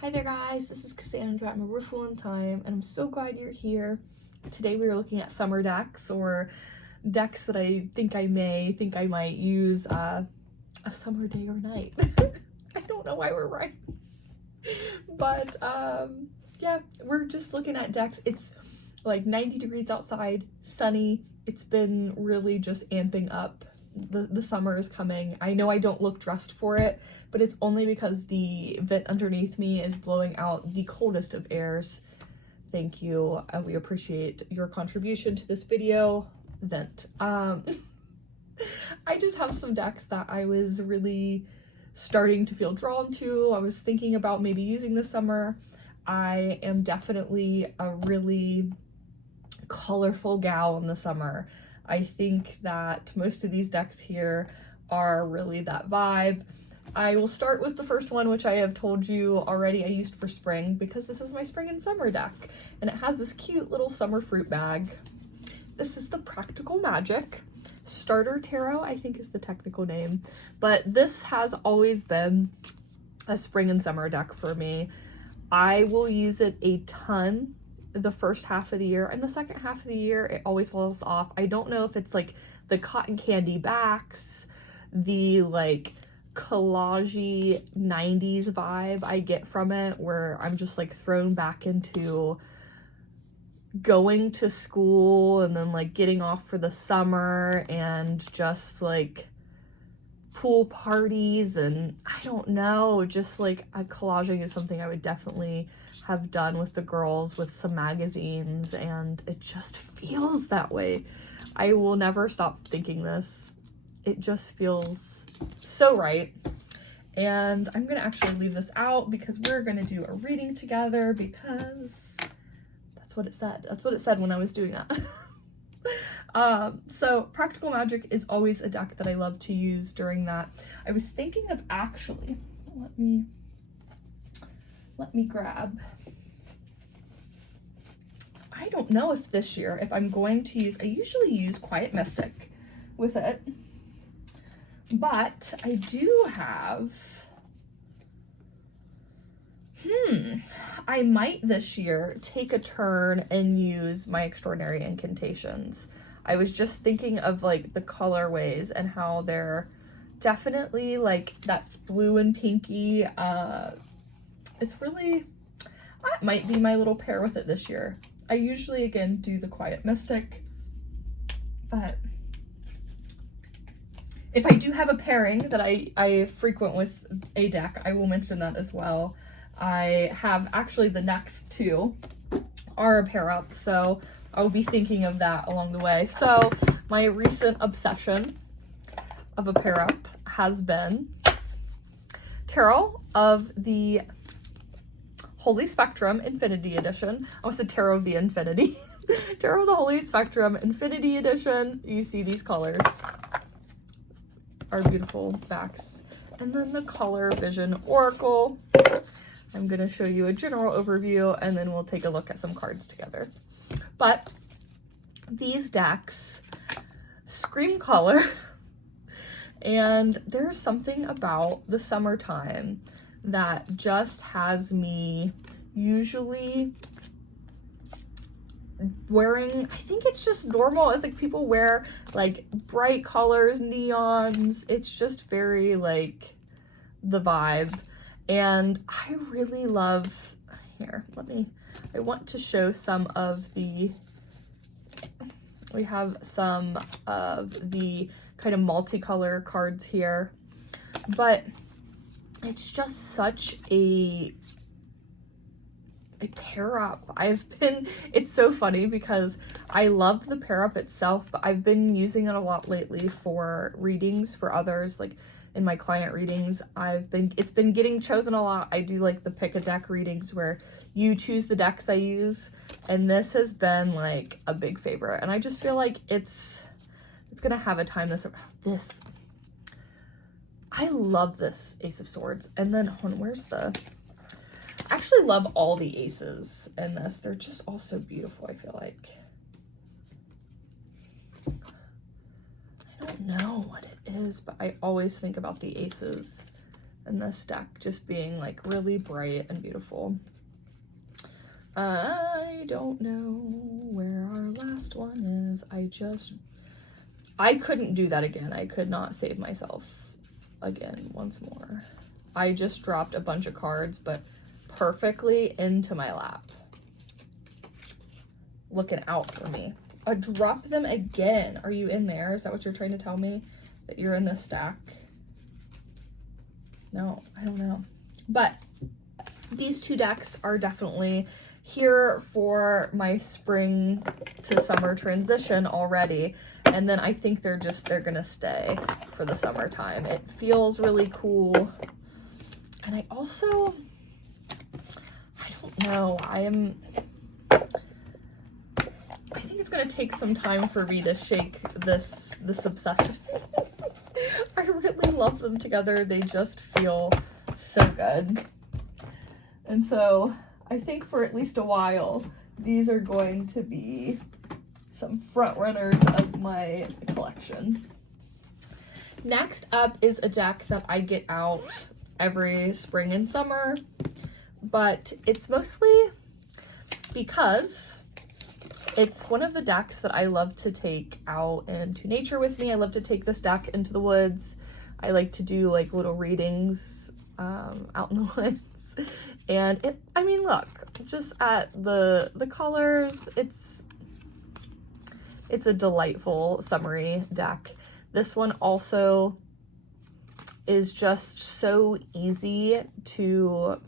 Hi there guys, this is Cassandra. I'm a Riffle in Time and I'm so glad you're here. Today we are looking at summer decks, or decks that I think I might use a summer day or night. I don't know why we're right. But yeah, we're just looking at decks. It's like 90 degrees outside, sunny. It's been really just amping up. The summer is coming. I know I don't look dressed for it, but it's only because the vent underneath me is blowing out the coldest of airs. Thank you. We appreciate your contribution to this video. Vent. I just have some decks that I was really starting to feel drawn to. I was thinking about maybe using this summer. I am definitely a really colorful gal in the summer. I think that most of these decks here are really that vibe. I will start with the first one, which I have told you already I used for spring, because this is my spring and summer deck, and it has this cute little summer fruit bag. This is the Practical Magic Starter Tarot, I think is the technical name, but this has always been a spring and summer deck for me. I will use it a ton the first half of the year, and the second half of the year it always falls off. I don't know if it's like the cotton candy backs, the like collagey 90s vibe I get from it, where I'm just like thrown back into going to school and then like getting off for the summer and just like pool parties, and I don't know, just like collaging is something I would definitely have done with the girls with some magazines, and it just feels that way. I will never stop thinking this. It just feels so right. And I'm gonna actually leave this out because we're gonna do a reading together, because that's what it said. That's what it said when I was doing that. So Practical Magic is always a deck that I love to use during that. I was thinking of actually, let me grab, I don't know if this year, if I'm going to use, I usually use Quiet Mystic with it, but I do have, I might this year take a turn and use my Extraordinary Incantations. I was just thinking of like the colorways and how they're definitely like that blue and pinky. It's really, that might be my little pair with it this year. I usually, again, do the Quiet Mystic, but if I do have a pairing that I frequent with a deck, I will mention that as well. I have actually the next two are a pair up, so I'll be thinking of that along the way. So my recent obsession of a pair up has been Tarot of the Holy Spectrum Infinity Edition. I almost said Tarot of the Infinity. Tarot of the Holy Spectrum Infinity Edition. You see these colors are beautiful backs. And then the Color Vision Oracle. I'm going to show you a general overview and then we'll take a look at some cards together. But these decks scream color, and there's something about the summertime that just has me usually wearing, I think it's just normal, it's like people wear like bright colors, neons, it's just very like the vibe. And I really love, here, I want to show some of the, we have some of the kind of multicolor cards here, but it's just such a pair up. It's so funny because I love the pair up itself, but I've been using it a lot lately for readings for others, like in my client readings. It's been getting chosen a lot. I do like the pick a deck readings where you choose the decks I use, and this has been like a big favorite, and I just feel like it's gonna have a time this I love this Ace of Swords. And then where's the, I actually love all the aces in this. They're just all so beautiful, I feel like. I don't know what it is, but I always think about the aces and this deck just being like really bright and beautiful. I don't know where our last one is. I couldn't do that again. I could not save myself again once more. I just dropped a bunch of cards, but perfectly into my lap. Looking out for me. I dropped them again. Are you in there? Is that what you're trying to tell me? That you're in this stack? No, I don't know. But these two decks are definitely here for my spring to summer transition already. And then I think they're gonna stay for the summertime. It feels really cool. And I also, I don't know, I think it's gonna take some time for me to shake this obsession. I really love them together. They just feel so good. And so I think for at least a while, these are going to be some front runners of my collection. Next up is a deck that I get out every spring and summer, but it's mostly because it's one of the decks that I love to take out into nature with me. I love to take this deck into the woods. I like to do like little readings out in the woods. And I mean, look, just at the colors, it's a delightful summery deck. This one also is just so easy to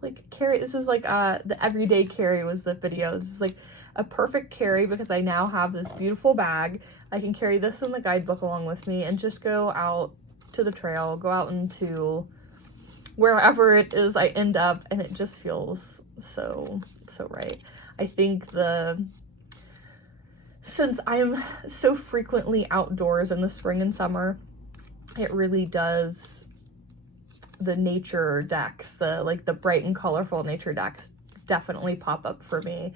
like carry. This is like the everyday carry was the video. This is like a perfect carry because I now have this beautiful bag. I can carry this in the guidebook along with me and just go out to the trail, go out into wherever it is I end up, and it just feels so right. I think since I'm so frequently outdoors in the spring and summer, it really does, the nature decks, the bright and colorful nature decks definitely pop up for me.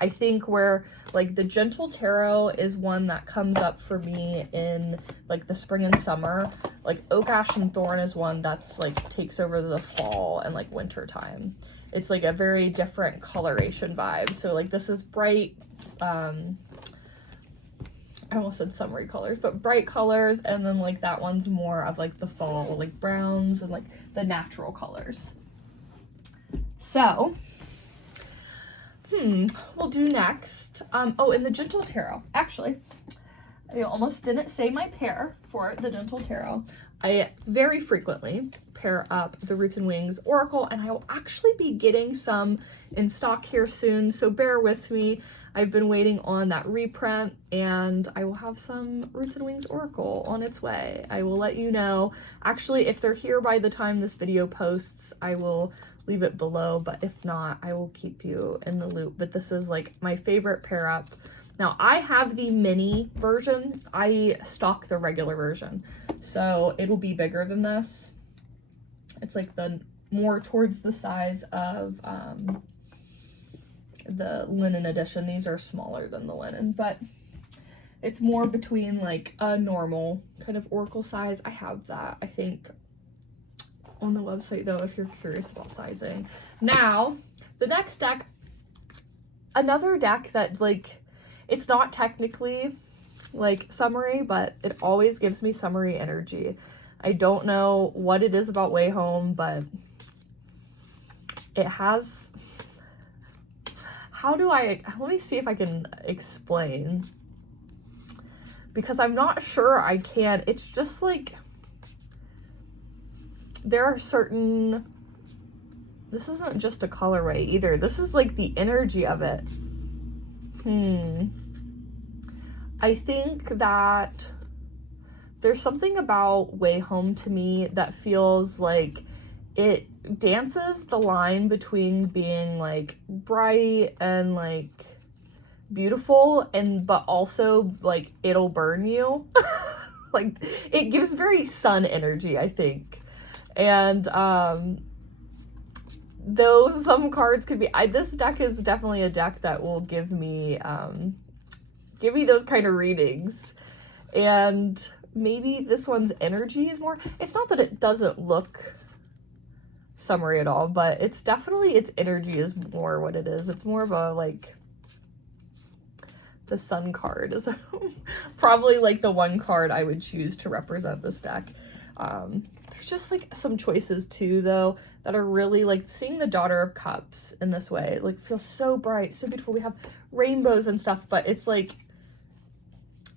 I think where like the Gentle Tarot is one that comes up for me in like the spring and summer. Like Oak, Ash, and Thorn is one that's like takes over the fall and like winter time. It's like a very different coloration vibe. So like this is bright, I almost said summery colors, but bright colors, and then like that one's more of like the fall, like browns and like the natural colors. So we'll do next. Oh, in the Gentle Tarot, actually, I almost didn't say my pair for the Gentle Tarot. I very frequently pair up the Roots and Wings Oracle, and I will actually be getting some in stock here soon, so bear with me. I've been waiting on that reprint, and I will have some Roots and Wings Oracle on its way. I will let you know. Actually, if they're here by the time this video posts, I will leave it below, but if not, I will keep you in the loop. But this is like my favorite pair up. Now, I have the mini version. I stock the regular version, so it'll be bigger than this. It's like the more towards the size of the linen edition. These are smaller than the linen, but it's more between like a normal kind of oracle size. I have that, I think, on the website though, if you're curious about sizing. Now, the next deck, another deck that like, it's not technically like summery, but it always gives me summery energy. I don't know what it is about Way Home, but it has, let me see if I can explain, because I'm not sure I can. It's just like, there are certain, this isn't just a colorway either. This is like the energy of it. I think that there's something about Way Home to me that feels like it dances the line between being like bright and like beautiful, and but also like it'll burn you. Like it gives very sun energy, I think. And though some cards could be, this deck is definitely a deck that will give me those kind of readings. And maybe this one's energy is more, it's not that it doesn't look summery at all, but it's definitely, its energy is more what it is. It's more of a, like, the sun card is probably like the one card I would choose to represent this deck. There's just like some choices too, though, that are really like, seeing the Daughter of Cups in this way, like, feels so bright, so beautiful. We have rainbows and stuff, but it's like,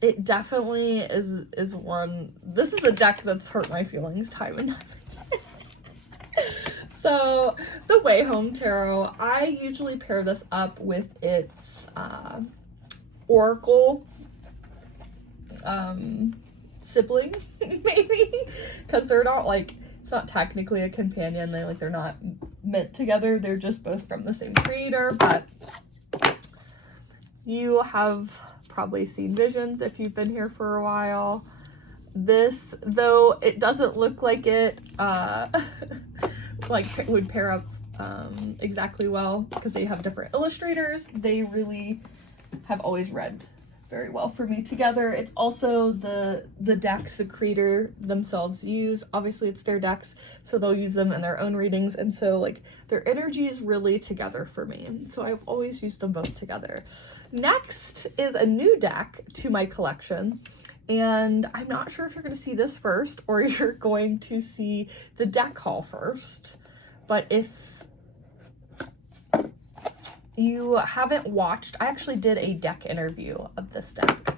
it definitely is one, this is a deck that's hurt my feelings time and time again. So the Way Home Tarot, I usually pair this up with its Oracle sibling, maybe, because they're not like, it's not technically a companion, they're not meant together, they're just both from the same creator. But you have probably seen Visions if you've been here for a while. This, though it doesn't look like it like would pair up exactly well, because they have different illustrators, they really have always read very well for me together. It's also the decks the creator themselves use. Obviously it's their decks, so they'll use them in their own readings, and so like their energy is really together for me, so I've always used them both together. Next is a new deck to my collection, and I'm not sure if you're going to see this first or you're going to see the deck haul first, but if you haven't watched, I actually did a deck interview of this deck.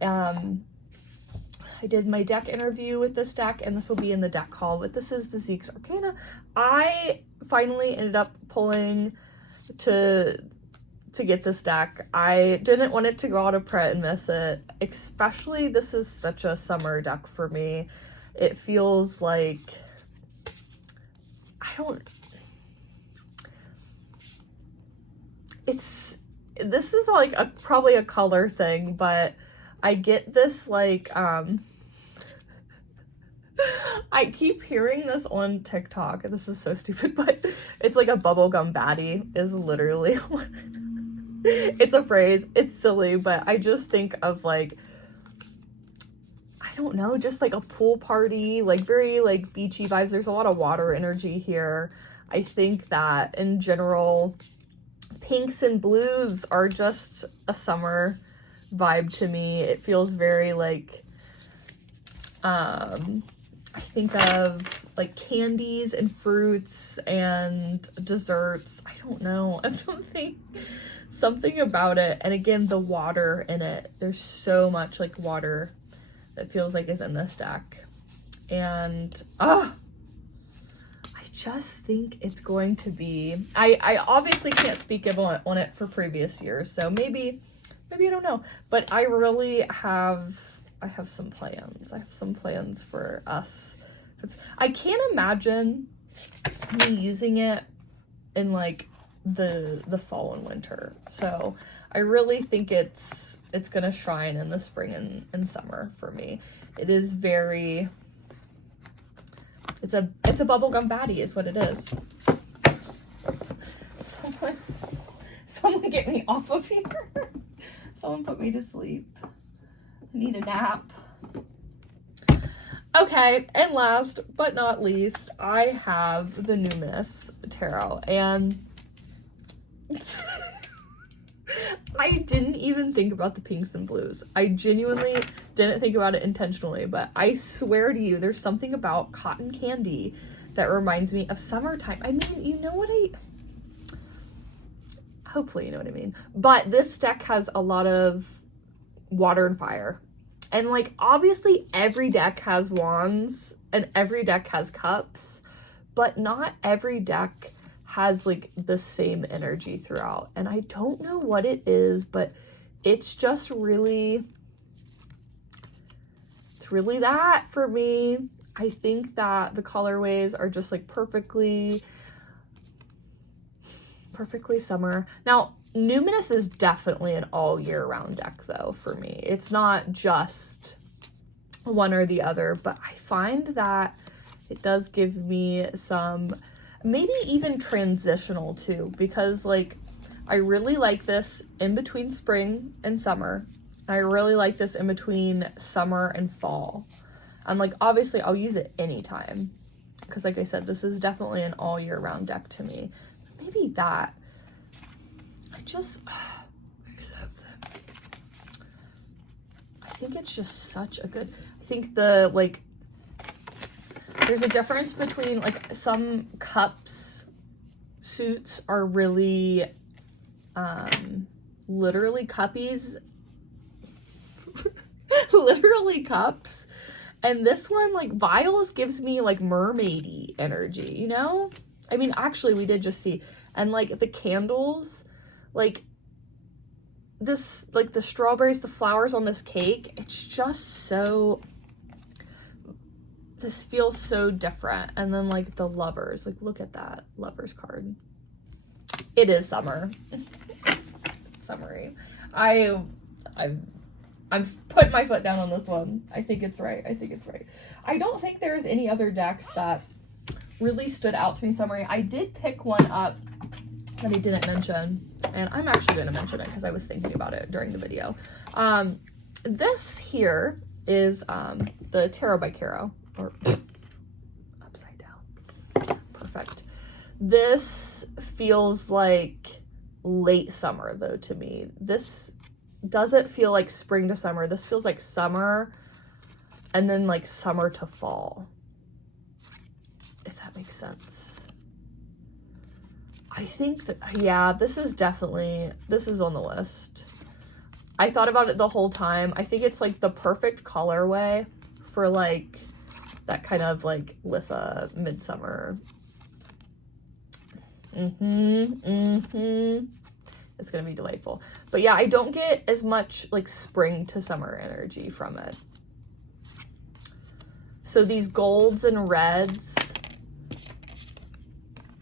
I did my deck interview with this deck, and this will be in the deck haul, but this is the Zeke's Arcana. I finally ended up pulling to get this deck. I didn't want it to go out of print and miss it, especially this is such a summer deck for me. It feels like, this is like probably a color thing, but I get this like, I keep hearing this on TikTok, and this is so stupid, but it's like a bubblegum baddie is literally what it's a phrase. It's silly, but I just think of like, I don't know, just like a pool party, like very like beachy vibes. There's a lot of water energy here. I think that in general, pinks and blues are just a summer vibe to me. It feels very like, I think of like candies and fruits and desserts. I don't know, something about it. And again, the water in it, there's so much like water that feels like is in this deck. And I just think it's going to be, I obviously can't speak on it for previous years, so maybe I don't know, but I really have, I have some plans for us. I can't imagine me using it in like the fall and winter, so I really think it's gonna shine in the spring and summer for me. It is very, it's a bubblegum baddie is what it is. Someone get me off of here. Someone put me to sleep. I need a nap. Okay, and last but not least, I have the Numinous Tarot, and I didn't even think about the pinks and blues. I genuinely didn't think about it intentionally, but I swear to you, there's something about cotton candy that reminds me of summertime. I mean, you know what hopefully you know what I mean. But this deck has a lot of water and fire. And like, obviously every deck has wands and every deck has cups, but not every deck has like the same energy throughout. And I don't know what it is, but it's just really, it's really that for me. I think that the colorways are just like perfectly summer. Now, Numinous is definitely an all year round deck though for me. It's not just one or the other, but I find that it does give me some, maybe even transitional too, because like I really like this in between spring and summer. I really like this in between summer and fall. And like, obviously I'll use it anytime. because like I said, this is definitely an all year round deck to me. Maybe that. I love them. I think it's just such a good, I think the, like, there's a difference between, like, some cups suits are really, literally cuppies, literally cups. And this one, like, vials gives me, like, mermaidy energy, you know? I mean, actually, we did just see. And, like, the candles, like, this, like, the strawberries, the flowers on this cake, it's just so, this feels so different. And then, like, the lovers, like, look at that lovers card. It is summer. Summery. I'm putting my foot down on this one. I think it's right. I think it's right. I don't think there's any other decks that really stood out to me summery. I did pick one up that I didn't mention, and I'm actually going to mention it because I was thinking about it during the video. This here is the Tarot by Caro, or upside down. Perfect. This feels like late summer though to me. This doesn't feel like spring to summer. This feels like summer and then like summer to fall, if that makes sense. I think that, yeah, this is on the list. I thought about it the whole time. I think it's like the perfect colorway for like that kind of like Litha midsummer. It's gonna be delightful. But yeah, I don't get as much like spring to summer energy from it. So these golds and reds,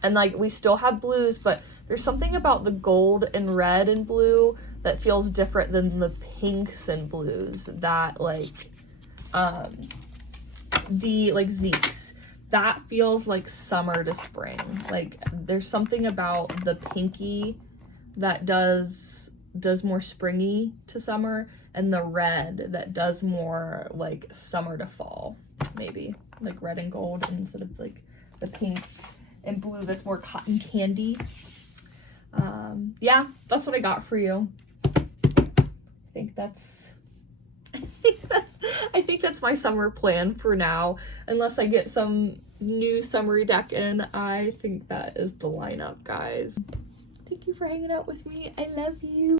and like we still have blues, but there's something about the gold and red and blue that feels different than the pinks and blues that like the like Zeeks. That feels like summer to spring. Like there's something about the pinky that does more springy to summer, and the red that does more like summer to fall, maybe like red and gold instead of like the pink and blue that's more cotton candy. Yeah, that's what I got for you. I think that's my summer plan for now, unless I get some new summery deck in. I think that is the lineup, guys. Thank you for hanging out with me. I love you.